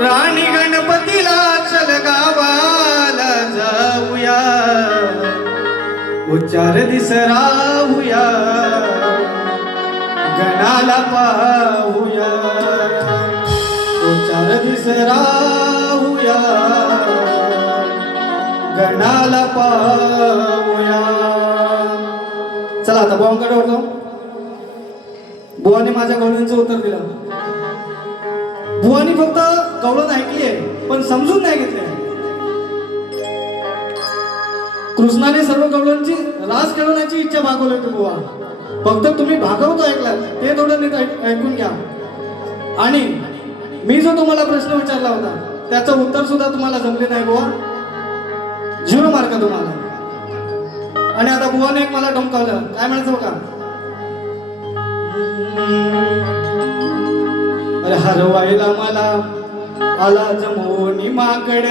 राणी गणपतीला चल गावाला जाऊया, उच्चार दिस राहूया, गणाला पाहूया, उच्चार दिस राहूया, गणाला पाहूया. चला आता बुवांकडे होतो. बुवाने माझ्या गवळणीचं उत्तर दिलं. बुवानी फक्त गवळण ऐकलीये पण समजून नाही घेतले. कृष्णाने सर्व गवळणची रास खेळवण्याची इच्छा भागवली होती बुवा. फक्त तुम्ही भागवतो ऐकला ते थोडं नीट ऐकून घ्या. आणि मी जो तुम्हाला प्रश्न विचारला होता त्याचं उत्तर सुद्धा तुम्हाला जमले नाही बुवा. 0 मार्क तुम्हाला. आणि आता बुवाने एक मला डोंकावलं. काय म्हणायचं बघा. अरे हरवायला मला आला जमोनी माकड,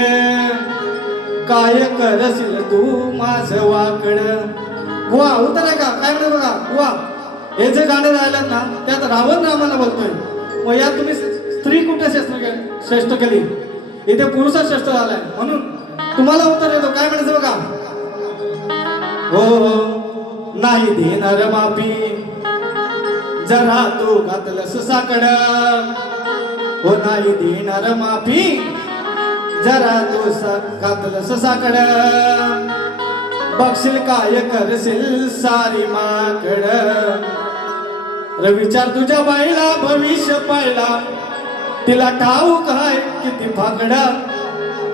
काय करशील तू माझं वाकड. बुवा उत्तर आहे का. काय म्हणते बघा बुवा. हे जे गाणं राहिलं ना त्यात रावण रामाला बोलतोय. मग यात तुम्ही स्त्री कुठे श्रेष्ठ केली. इथे पुरुष श्रेष्ठ झालाय म्हणून तुम्हाला उत्तर येतो. काय म्हणायचं बघा. हो नाही देणार माफी जरा तू घातलंस साकड. हो नाही देणार माफी जरा तू घातलंस साकड. बघशील काय करशील सारी माकड. रे विचार तुझ्या बाईला भविष्य पाहिला तिला ठाऊक आहे किती फाकड.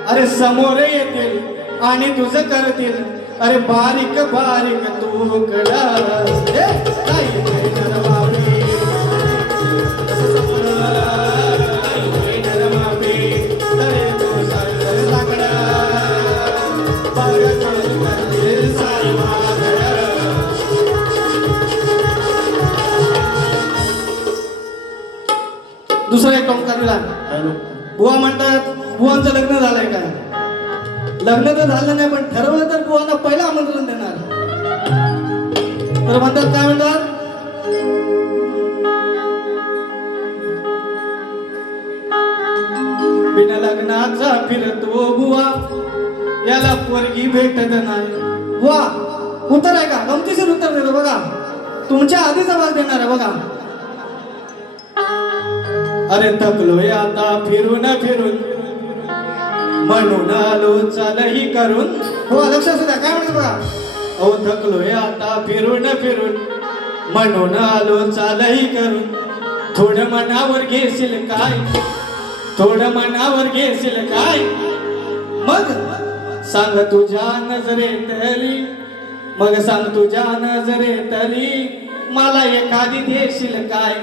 अरे समोर येतील आणि तुझं करतील. अरे बारीक बारीक तुकड. दुसरा एक टोमका दिला. बुवा म्हणतात बुवांचं लग्न झालंय काय. लग्न तर झालं नाही पण ठरवलं तर बुवांना पहिलं आमंत्रण देणार. तर म्हणतात काय म्हणतात. बिना लग्नाचा फिरतो बुवा याला पोरगी भेटत नाही. बुवा उत्तर आहे का. गमतीशीर उत्तर देतो बघा. तुमच्या आधीच आवाज देणार आहे बघा. अरे थकलोय आता फिरून फिरून म्हणून आलो चालही करून. हो लक्ष असू द्या. काय म्हणतो बघा. अहो थकलोय आता फिरून फिरून म्हणून आलो चालही करून. थोडं मनावर घेशील काय. थोडं मनावर घेशील काय. मग सांग तुझ्या नजरेतली. मग सांग तुझ्या नजरेतली मला एखादी देशील काय.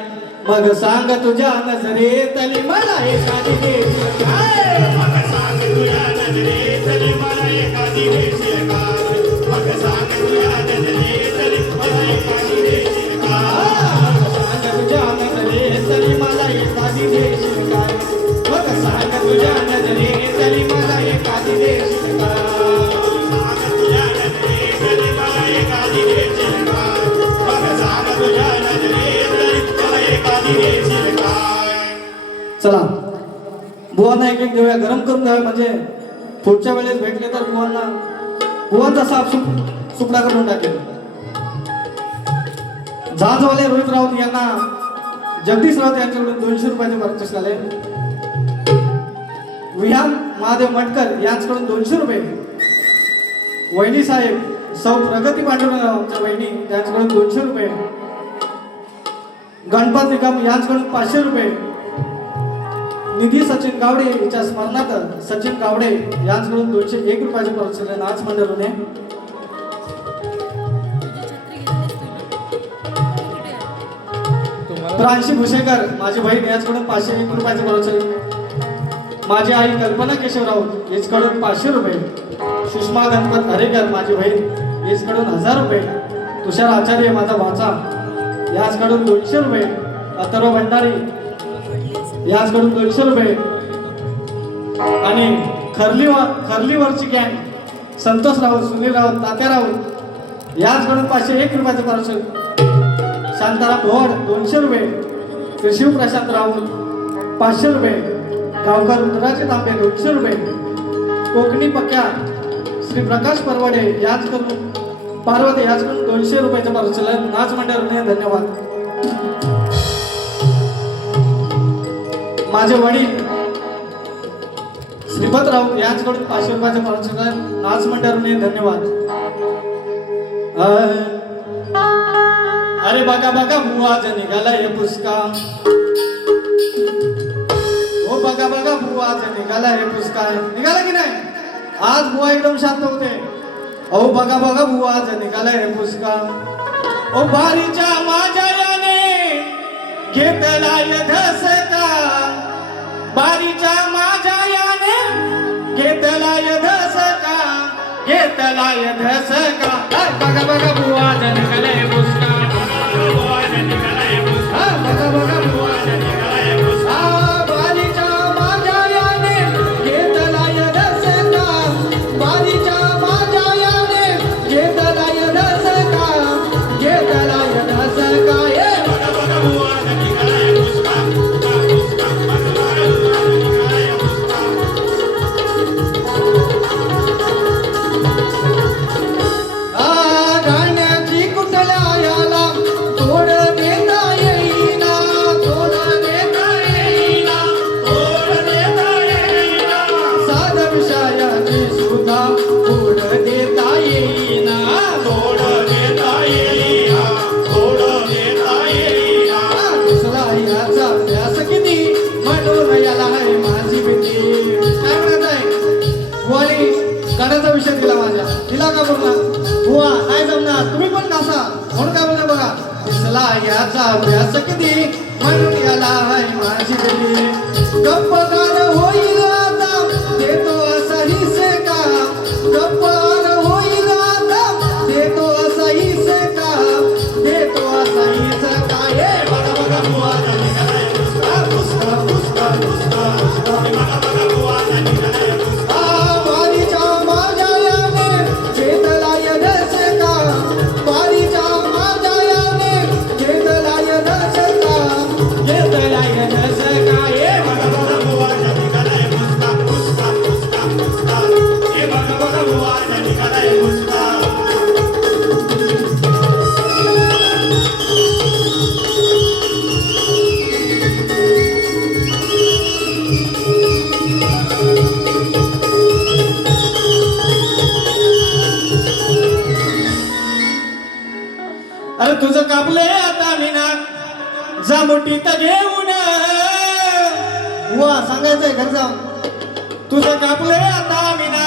मग सांग तुझ्या नजरेतली मला एखादी देशील काय. मग सांग तुझ्या नजरेतली मला एखादी देशील काय. मग सांग तुझ्या नजरेतली मला एखादी देशील काय. सांग तुझ्या नजरेतली मला एखादी देशील काय. मग सांग तुझ्या नजरेतली मला एखादी देशील काय. सांग तुझ्या नजरेतली मला एखादी देशील काय. मग सांग तुझ्या नजरेतली मला एखादी देशील काय. चला बुवांना एक एक देऊया. गरम करून द्यावे म्हणजे पुढच्या वेळेस भेटले तर बुवांचा साप सुपडा करून टाकेल. जहाजवाले रोहित राऊत यांना जगदीश राऊत यांच्याकडून 200 रुपयाचे बक्षीस आले. विहान महादेव मटकर यांच्याकडून 200 रुपये. वहिनी साहेब सौ प्रगती पांडुरंगराव आमच्या वहिनी त्यांच्याकडून 200 रुपये. गणपत निकम यांच्याकडून 500 रुपये. निधी सचिन गावडे यांच्या स्मरणार्थ सचिन गावडे यांच्याकडून 201 रुपयाचे बक्षीस नाच मंडळाने. प्रांशी भुसेकर माझी बहीण यांच्याकडून 501 रुपयाचे बक्षीस. माझी आई कल्पना केशवराव यांच्याकडून 500 रुपये. सुषमा गणपत हरेकर माझी बहीण यांच्याकडून 1000 रुपये. तुषार आचार्य माझा भाचा याचकडून 200 रुपये. अथर्व भंडारी याचकडून 200 रुपये. आणि खर्लीवरची गँग संतोष राऊत सुनील राऊत तात्या राऊत याचकडून 501 रुपयाचं पार्सल. शांताराम भोड 200 रुपये. श्री शिवप्रसाद राऊत 500 रुपये, गावकर रुद्राचे तांबे 200 रुपये, कोकणी पक्या श्री प्रकाश परवडे याच करून पार्वती याच करून 200 रुपयाचं प्रचलन नाच मंडळाने धन्यवाद. माझे वडील श्रीपत राऊत यांच्याकडून 500 रुपयाचं प्रचलन नाच मंडळाने धन्यवाद. अरे बघा बघा बुवा आज निघाला हे पुस्का, हो बघा बघा बुवा आज निघाला हे पुस्का. निघाला की नाही? आज बुवा एकदम शांत होते. अहो बघा बघा बुवा आज निघाला हे पुस्का. ओ बारीच्या माझ्या याने घेतला धसका, बारीच्या माझ्या याने घेतला धसका, घेतला धसका. बघा बघा बुवा आज निघाला हे पुस्का, बघा बघा बुवा आज निघाला हे पुस्का. बारीच्या माझ्या याने घेतला धसका, बारीच्या माझ्या याने घेतला धसका, घेतला धसका. बघा बघा बुवा आज निघाला हे पुस्का, पुस्का बघा बघा बुवा आज निघाला हे पुस्का. गाण्याची कुठल्या याला तोड देता येईना, तोड देता येईना, तोड देता येईना. साध विषयाची सुद्धा तोड देता येईना, तोड देता येईना, तोड देता येईना. दुसरा याचा व्यास किती म्हणून याला आहे माझी भीती. काय म्हणत आहे बुवानी? गाण्याचा विषय दिला माझ्या, दिला का पूर्ण? बुवा नाही जमणार, तुम्ही पण घासा. म्हणून काय म्हणते बघा, दिसला याचा अभ्यास किती म्हणून याला आहे माझी भीती. गप्पगार होईल आता देतो असाही सेका, गप्पगार होईल आता देतो असाही सेका, देतो असाही सेका. बघा बघा बुवा आज निघाला हे पुस्का, पुस्का पुस्का पुस्का पुस्का. बघा बघा बुवा आज निघाला हे पुस्का. बारीच्या माझ्या याने घेतला धसका, बारीच्या माझ्या याने घेतला धसका, घेतला धसका. बघा बघा बुवा आज निघाला हे पुस्का, पुस्का पुस्का पुस्का. बघा बघा बुवा आज निघाला हे पुस्का. अरे तुझं कापले आता मीना जा मोठीत घेऊन. वा सांगायचंय घर जाऊन. तुझं कापले आता मीना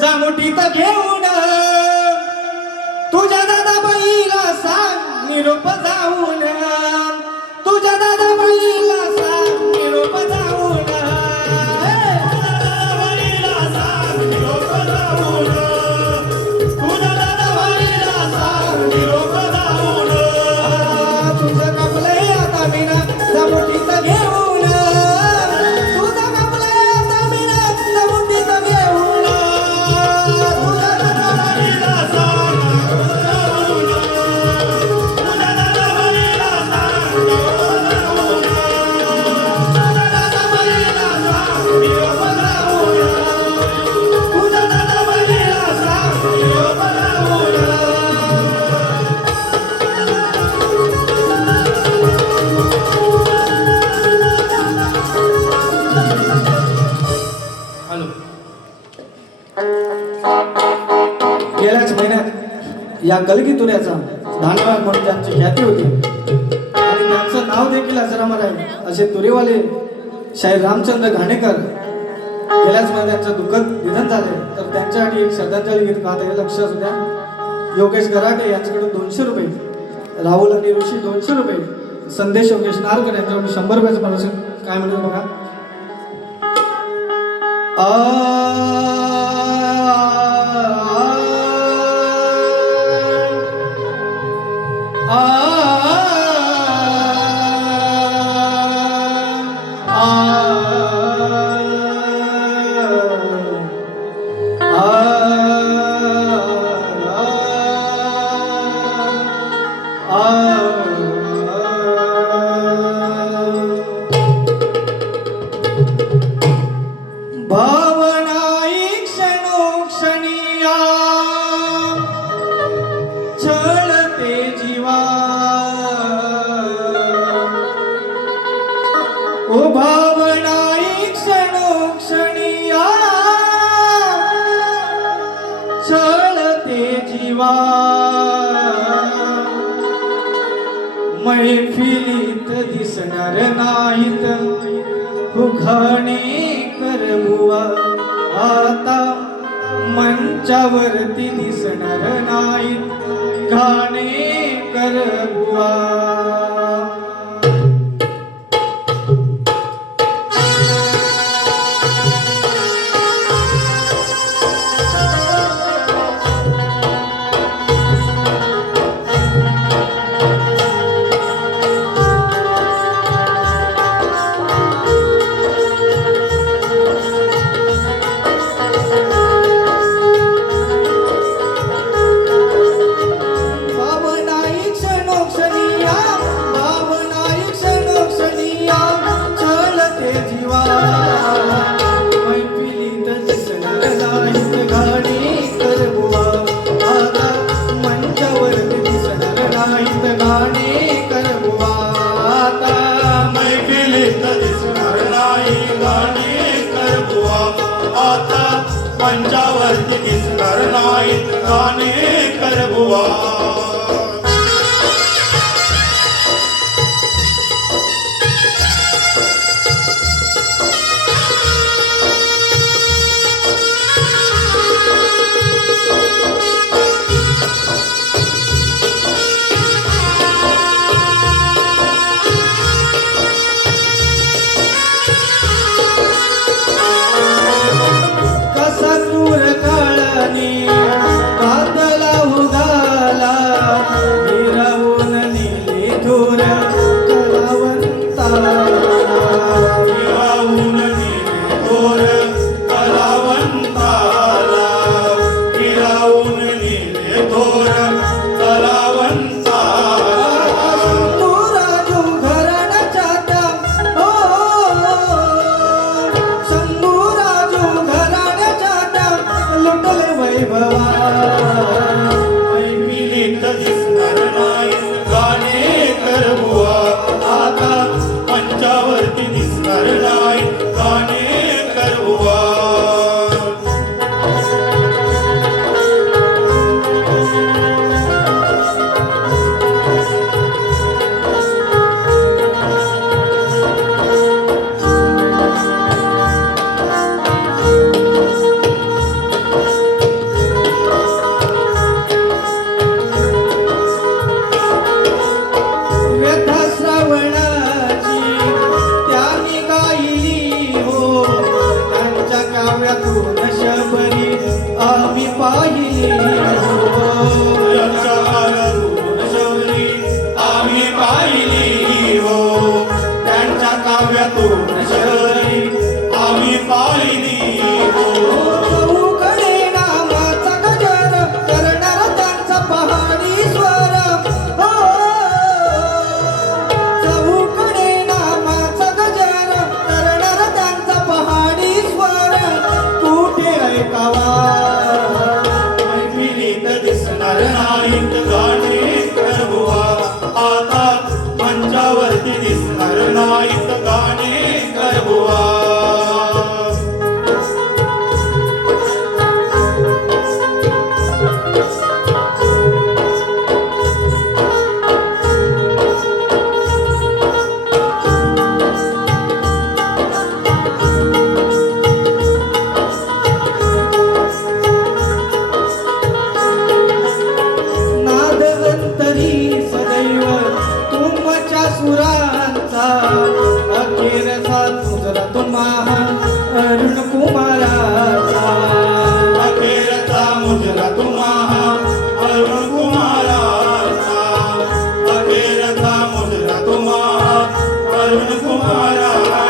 जा मोठीत घेऊन. तुझ्या दादा बाईला सांग निरोप जाऊन, तुझ्या दादा बाईला सांग निरोप जाऊन. तुझं कापले आता मीना जा मोठीत घेऊन, तुझं कापले आता मीना जा मोठीत घेऊन. तुझ्या दादा बाईला सांग निरोप जाऊन, तुझ्या दादा बाईला सांग निरोप जाऊन, तुझ्या दादा बाईला सांग निरोप जाऊन, तुझ्या दादा बाईला सांग निरोप जाऊन. हॅलो. गेल्याच महिन्यात या गलगी तुऱ्याचा धानवाग म्हणून त्यांची ख्याती होती आणि त्यांचं नाव देखील अजरामर आहे असे तुरेवाले शाहीर रामचंद्र घाणेकर गेल्याच महिन्यात त्यांचं दुःखद निधन झाले. तर त्यांच्यासाठी एक श्रद्धांजली गीत गात आहे, लक्ष असू द्या. योगेश गराटे यांच्याकडून 200 रुपये, राहुल आणि ऋषी 200 रुपये, संदेश योगेश नारकर यांच्याकडून 100 रुपयाचं प्रदर्शन. काय म्हणतो बघा. ओ भावनाई क्षणोक्षणीया छळते जीवा मैफिलीत दिसणार नाहीत उखाणे करबुवा आता मंचावरती दिसणार नाहीत गाणे करबुवा पंचावरती दिसणार नाहीत गाणे करबुवा पंचावरती दिसणार नाही गाणे करबुवा आम्ही पाहिली आम्ही पाहिली हो त्यांच्या काव्यातून शहरी आम्ही पाहिली हो चौकडे नामाचा गजर करणार त्यांचा पहाडी स्वर हो चौकडे नामाचा गजर करणार त्यांचा पहाडी स्वर कुठे ऐकावा दिसणार नाहीत गाणे करबुवा आता मंचावरती दिसणार नाहीत गाणे करबुवा सुरांचा अखेरचा तुझरा तुम्हा अरुण कुमाराचा अखेरचा मुजरा तुम्हा अरुण कुमाराचा अखेरचा मुजरा तुम्हा अरुण कुमाराचा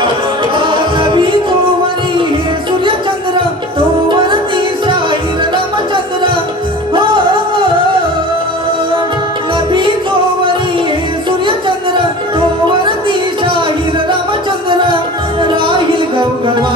नवी तोवरी सूर्यचंद्र तोवरती शाहीर रामचंद्र हो नवी तोवरी सूर्यचंद्र तोवरती शाहीर रामचंद्र राहील गवगवा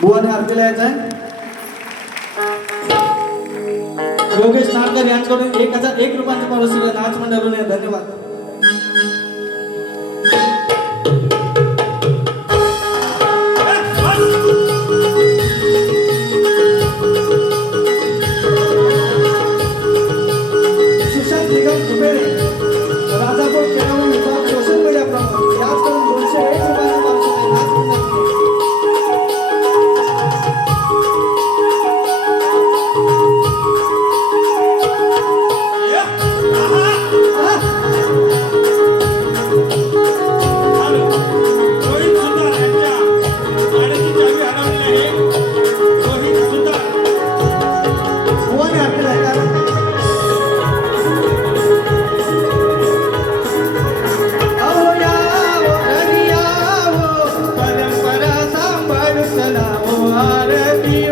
बुवाने आरतीला यायचं आहे. योगेश नाडकर यांच्याकडून 1001 रुपयांचं पारितोषिक नाच मंडळाने धन्यवाद. सुशांत निगम कुबेरे राजापूर केळवण विभाग सोशल मीडिया प्रमुख याचकडून 201 रुपयांचं पारितोषिक नाच मंडळाने. या. आहा. हॅलो. रोहित सुतार यांच्या गाडीची चावी हरवलेली आहे. रोहित सुतार. बुवाने आरतीला यायचं आहे. आओ यावो घरी यावो परंपरा सांभाळू चला ओ आरती